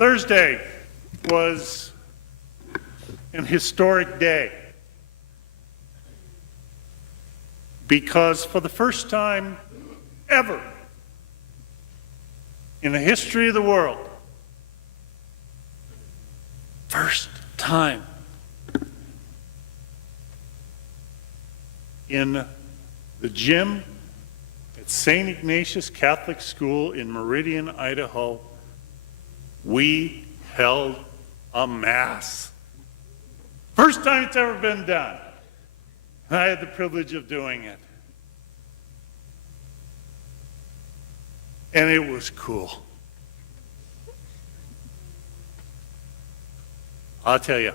Thursday was an historic day because for the first time ever in the history of the world, first time in the gym at St. Ignatius Catholic School in Meridian, Idaho, we held a Mass. First time it's ever been done. And I had the privilege of doing it. And it was cool. I'll tell you,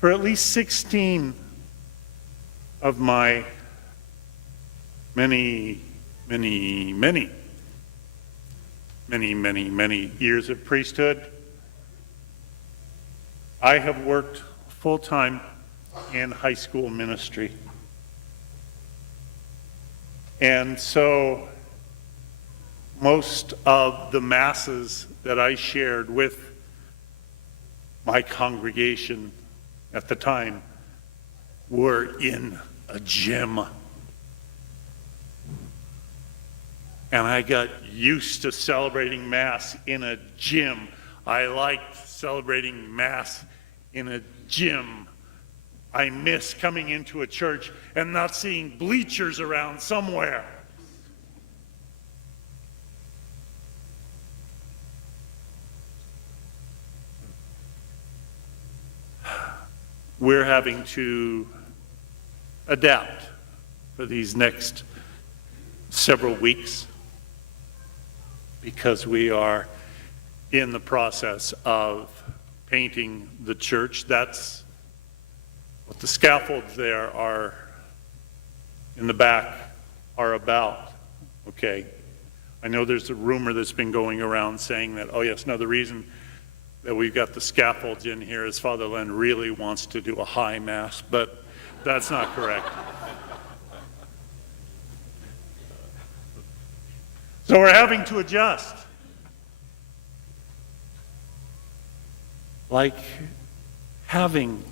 for at least 16 of my many years of priesthood, I have worked full-time in high school ministry. And so most of the masses that I shared with my congregation at the time were in a gym. And I got used to celebrating Mass in a gym. I liked celebrating Mass in a gym. I miss coming into a church and not seeing bleachers around somewhere. We're having to adapt for these next several weeks because we are in the process of painting the church. That's what the scaffolds there are in the back are about, okay? I know there's a rumor that's been going around saying that, oh yes, no, the reason that we've got the scaffolds in here is Father Len really wants to do a high Mass, but that's not correct. So we're having to adjust. Like having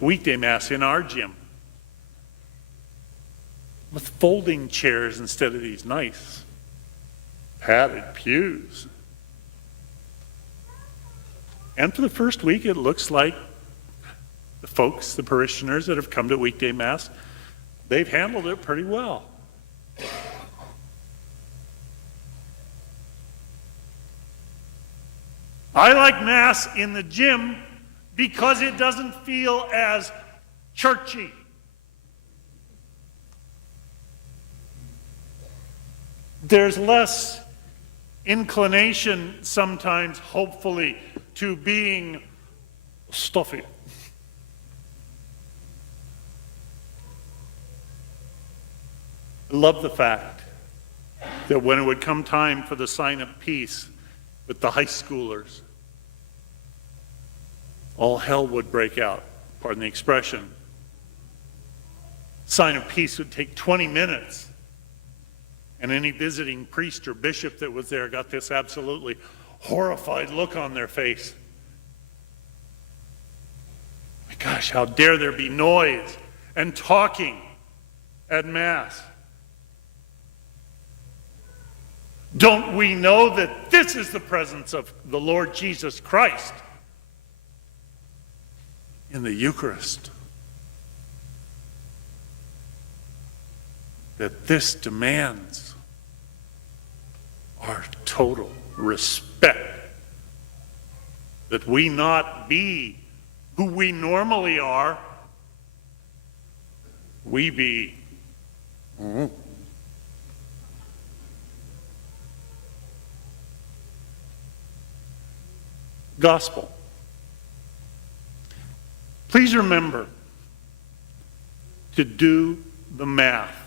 weekday Mass in our gym with folding chairs instead of these nice padded pews. And for the first week, it looks like the parishioners that have come to weekday Mass, they've handled it pretty well. I like Mass in the gym because it doesn't feel as churchy. There's less inclination sometimes, hopefully, to being stuffy. I love the fact that when it would come time for the sign of peace with the high schoolers, all hell would break out, pardon the expression. Sign of peace would take 20 minutes. And any visiting priest or bishop that was there got this absolutely horrified look on their face. My gosh, how dare there be noise and talking at Mass? Don't we know that this is the presence of the Lord Jesus Christ in the Eucharist? That this demands our total respect. That we not be who we normally are, we be gospel. Please remember to do the math.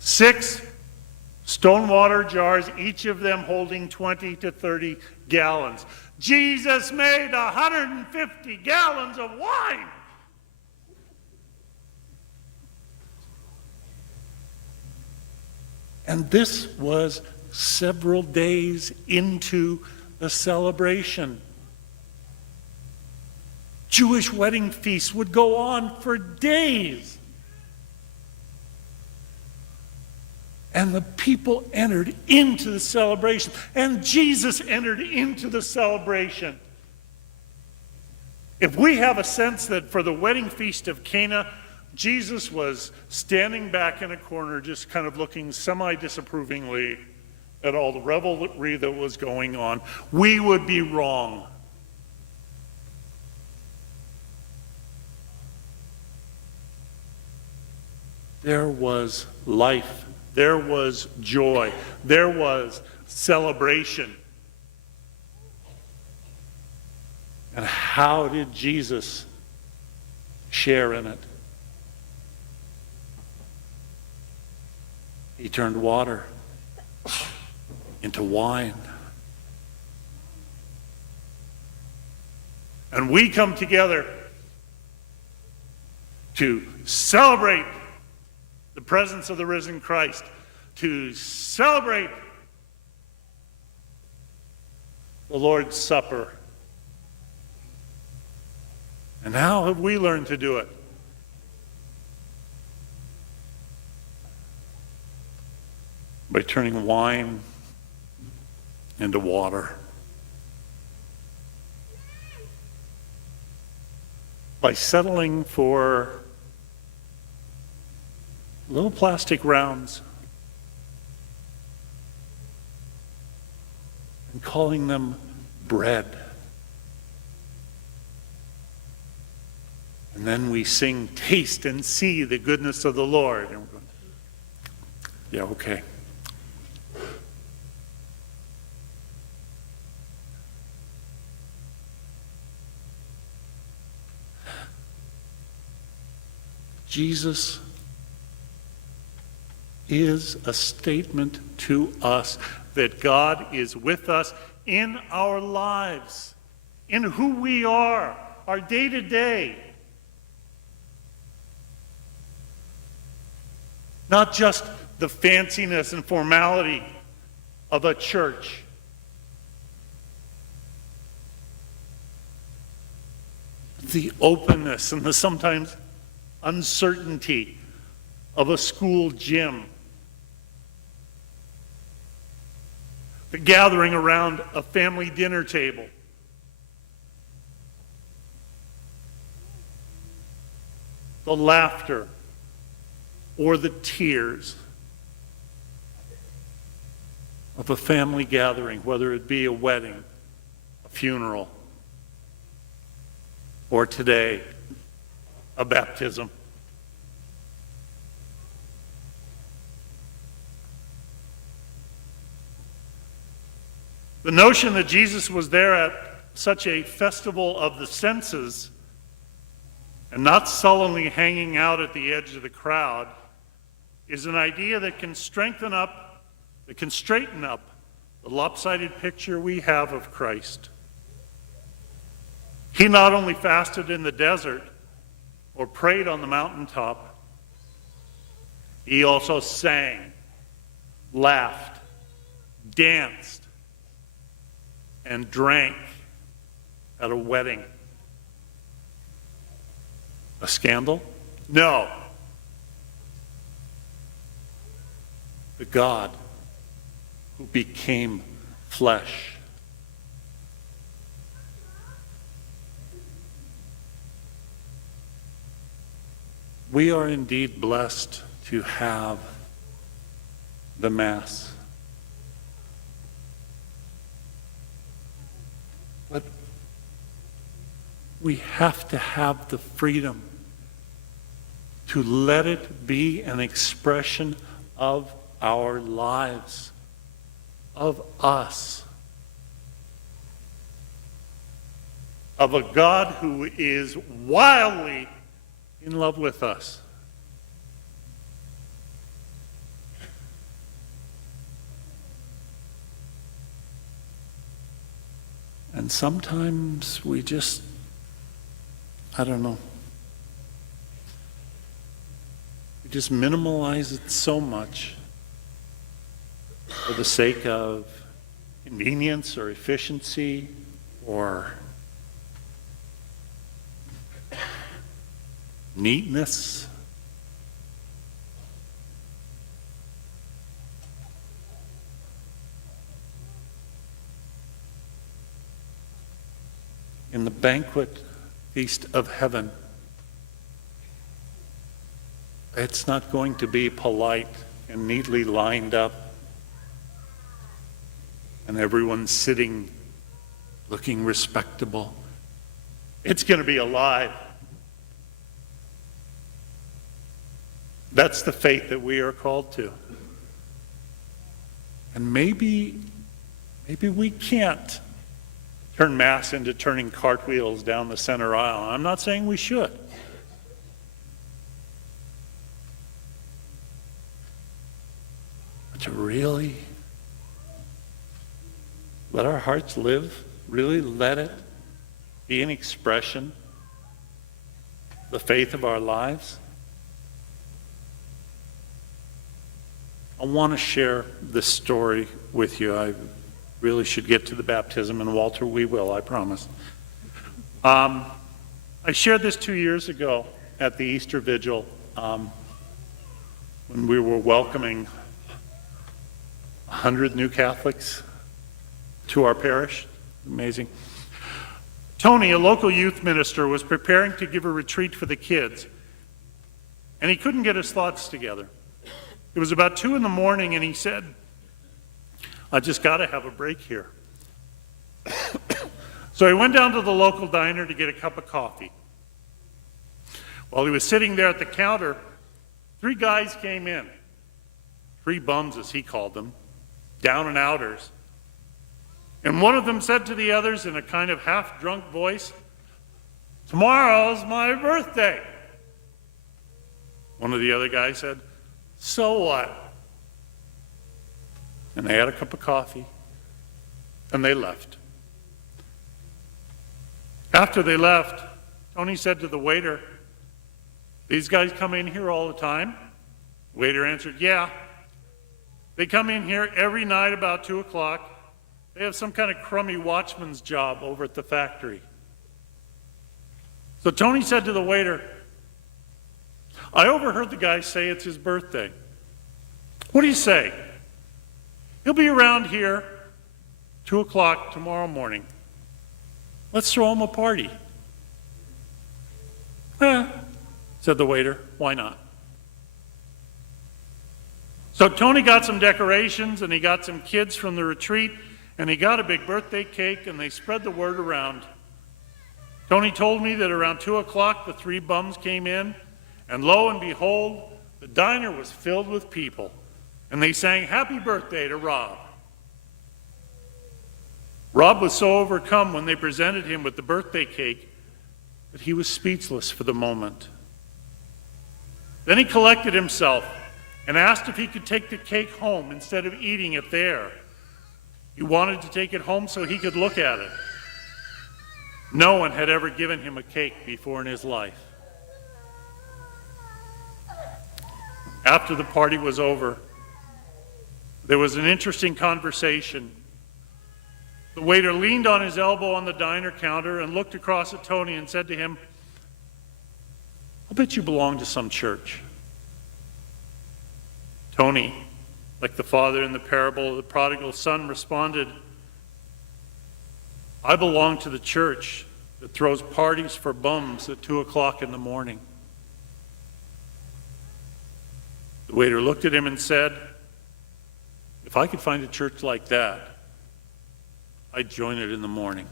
6 stone water jars, each of them holding 20 to 30 gallons. Jesus made 150 gallons of wine. And this was several days into the celebration. Jewish wedding feasts would go on for days. And the people entered into the celebration. And Jesus entered into the celebration. If we have a sense that for the wedding feast of Cana, Jesus was standing back in a corner, just kind of looking semi-disapprovingly at all the revelry that was going on, we would be wrong. There was life. There was joy. There was celebration. And how did Jesus share in it? He turned water into wine. And we come together to celebrate the presence of the risen Christ, to celebrate the Lord's Supper. And how have we learned to do it? By turning wine into water. By settling for little plastic rounds and calling them bread. And then we sing, "Taste and see the goodness of the Lord." And we're going, yeah, okay. Jesus is a statement to us that God is with us in our lives, in who we are, our day-to-day. Not just the fanciness and formality of a church. The openness and the sometimes uncertainty of a school gym. The gathering around a family dinner table. The laughter or the tears of a family gathering, whether it be a wedding, a funeral, or today, a baptism. The notion that Jesus was there at such a festival of the senses and not sullenly hanging out at the edge of the crowd is an idea that can straighten up the lopsided picture we have of Christ. He not only fasted in the desert or prayed on the mountaintop, he also sang, laughed, danced, and drank at a wedding. A scandal? No. The God who became flesh. We are indeed blessed to have the Mass. But we have to have the freedom to let it be an expression of our lives, of us, of a God who is wildly in love with us. And sometimes we just, I don't know, we just minimalize it so much for the sake of convenience or efficiency or neatness. In the banquet feast of heaven, it's not going to be polite and neatly lined up and everyone sitting looking respectable. It's going to be alive. That's the faith that we are called to. And maybe we can't turn Mass into turning cartwheels down the center aisle. I'm not saying we should. But to really let our hearts live, really let it be an expression of the faith of our lives. I want to share this story with you. I really should get to the baptism, and Walter, we will, I promise. I shared this 2 years ago at the Easter Vigil when we were welcoming 100 new Catholics to our parish. Amazing. Tony, a local youth minister, was preparing to give a retreat for the kids, and he couldn't get his thoughts together. It was about 2 a.m, and he said, I just got to have a break here. So he went down to the local diner to get a cup of coffee. While he was sitting there at the counter, 3 guys came in. 3 bums, as he called them, down and outers. And one of them said to the others in a kind of half-drunk voice, "Tomorrow's my birthday." One of the other guys said, "So what?" And they had a cup of coffee, and they left. After they left, Tony said to the waiter, "These guys come in here all the time?" The waiter answered, "Yeah. They come in here every night about 2 o'clock. They have some kind of crummy watchman's job over at the factory." So Tony said to the waiter, "I overheard the guy say it's his birthday. What do you say? He'll be around here 2 o'clock tomorrow morning. Let's throw him a party." Said the waiter, "Why not?" So Tony got some decorations, and he got some kids from the retreat, and he got a big birthday cake, and they spread the word around. Tony told me that around 2 o'clock, the 3 bums came in, and lo and behold, the diner was filled with people, and they sang happy birthday to Rob. Rob was so overcome when they presented him with the birthday cake that he was speechless for the moment. Then he collected himself and asked if he could take the cake home instead of eating it there. He wanted to take it home so he could look at it. No one had ever given him a cake before in his life. After the party was over, there was an interesting conversation. The waiter leaned on his elbow on the diner counter and looked across at Tony and said to him, "I'll bet you belong to some church." Tony, like the father in the parable of the prodigal son, responded, "I belong to the church that throws parties for bums at 2 o'clock in the morning." The waiter looked at him and said, "If I could find a church like that, I'd join it in the morning."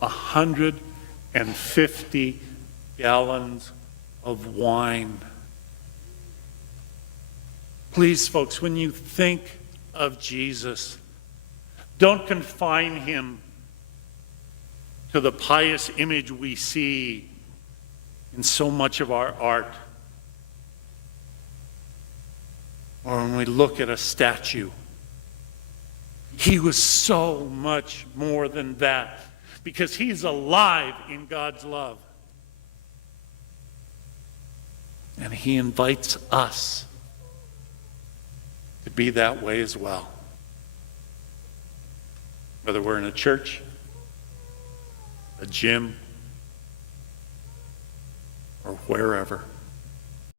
$150 gallons of wine. Please, folks, when you think of Jesus, don't confine him to the pious image we see in so much of our art, or when we look at a statue. He was so much more than that, because he's alive in God's love. And he invites us to be that way as well. Whether we're in a church, a gym, or wherever.